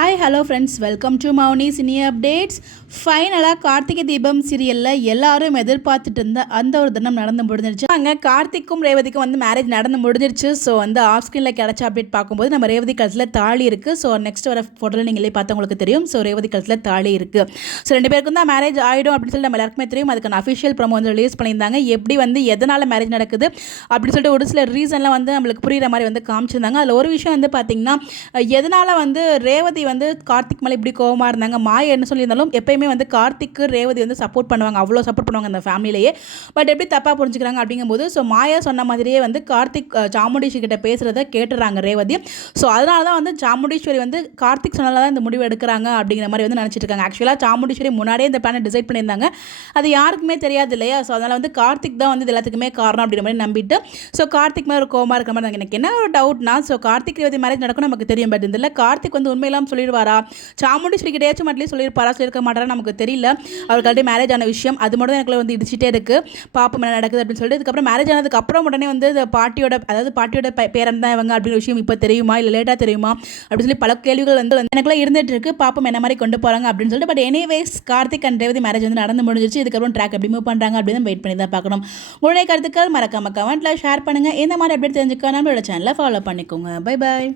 Hi hello friends, welcome to Mouni cine updates. ஃபைனலாக கார்த்திகை தீபம் சீரியலில் எல்லாரும் எதிர்பார்த்துட்டு இருந்த அந்த ஒரு தினம் நடந்து முடிஞ்சிருச்சு. அங்கே கார்த்திக்கும் ரேவதிக்கும் வந்து மேரேஜ் நடந்து முடிஞ்சிருச்சு. ஸோ வந்து ஆஃப் ஸ்க்ரீனில் கிடச்ச அப்டேட் பார்க்கும்போது நம்ம ரேவதி கழுத்தில் தாலி இருக்குது. ஸோ நெக்ஸ்ட் வர ஃபோட்டோவில் நீங்களே பார்த்தவங்களுக்கு தெரியும். ஸோ ரேவதி கழுத்தில் தாலி இருக்குது. ஸோ 2 பேருக்கும் தான் மேரேஜ் ஆகிடும் அப்படின்னு சொல்லி நம்ம எல்லாருக்குமே தெரியும். அதுக்கான அஃபிஷியல் ப்ரோமோ வந்து ரிலீஸ் பண்ணியிருந்தாங்க. எப்படி வந்து எதனால் மேரேஜ் நடக்குது அப்படின்னு சொல்லிட்டு ஒரு சில ரீசன்லாம் வந்து நம்மளுக்கு புரிகிற மாதிரி வந்து காமிச்சிருந்தாங்க. அதில் ஒரு விஷயம் வந்து பார்த்திங்கன்னா, எதனால் வந்து ரேவதி வந்து கார்த்திக் மேலே இப்படி கோவமாக இருந்தாங்க. மாயா என்ன சொல்லியிருந்தாலும் எப்பயுமே வந்து கார்த்திக்கு ரேவதி வந்து சப்போர்ட் பண்ணுவாங்க, அவ்வளோ சப்போர்ட் பண்ணுவாங்க அந்த ஃபேமிலியிலேயே. பட் எப்படி தப்பாக புரிஞ்சுக்கிறாங்க அப்படிங்கும்போது, ஸோ மாயா சொன்ன மாதிரியே வந்து கார்த்திக் சாமுண்டீஸ்வரி கிட்ட பேசுகிறத கேட்டுறாங்க ரேவதி. ஸோ அதனால தான் வந்து சாமுண்டீஸ்வரி வந்து கார்த்திக் சொன்னால தான் இந்த முடிவு எடுக்கிறாங்க அப்படிங்கிற மாதிரி வந்து நினச்சிட்டு இருக்காங்க. ஆக்சுவலாக சாமுண்டீஸ்வரி முன்னாடியே இந்த பிளானை டிசைட் பண்ணியிருந்தாங்க. அது யாருக்குமே தெரியாது இல்லையா? ஸோ அதனால் வந்து கார்த்திக் தான் வந்து இது எல்லாத்துக்குமே காரணம் அப்படிங்கிற மாதிரி நம்பிட்டு, ஸோ கார்த்திக் மேலே ஒரு கோவமாக இருக்கிற மாதிரி எனக்கு என்ன ஒரு டவுட்னா, ஸோ கார்த்திக் ரேவதி மேரேஜ் நடக்கும் நமக்கு தெரியும். பட் இதில் கார்த்திக் வந்து உண்மையெல்லாம் சொல்லிடுவாரா, சாமுண்டீஸ்வரி கிட்டேயாச்சும் மட்டும் சொல்லியிருப்பாரா, சொல்லியிருக்க மாட்டாரா நமக்கு தெரியல. அவருக்கு ஆல்ரெடி மேரேஜ் ஆன விஷயம் அது மட்டும் தான் எனக்கு வந்து இடிச்சிட்டே இருக்குது. பாப்பம் என்ன நடக்குது அப்படின்னு சொல்லிட்டு. இதுக்கப்புறம் மேரேஜ் ஆனதுக்கு அப்புறம் உடனே வந்து இந்த பாட்டியோட பேரன் தான் இவங்க அப்படின்னு விஷயம் இப்போ தெரியுமா இல்லை லேட்டாக தெரியுமா அப்படின்னு சொல்லி பல கேள்விகள் வந்து எனக்குலாம் இருந்துட்டு இருக்கு. பாப்பம் என்ன மாதிரி கொண்டு போகிறாங்க அப்படின்னு சொல்லிட்டு. But anyways Karthik and Revathi marriage வந்து நடந்து முடிஞ்சிருச்சு. இதுக்கப்புறம் ட்ராக் எப்படி மூவ் பண்ணுறாங்க அப்படின்னு வெயிட் பண்ணி தான் பார்க்கணும். உங்களுடைய கருத்துக்கள் மறக்காம கமெண்ட்டில் ஷேர் பண்ணுங்கள். இந்த மாதிரி அப்டேட் தெரிஞ்சுக்க நம்மளோட சேனலை ஃபாலோ பண்ணிக்கோங்க. Bye bye.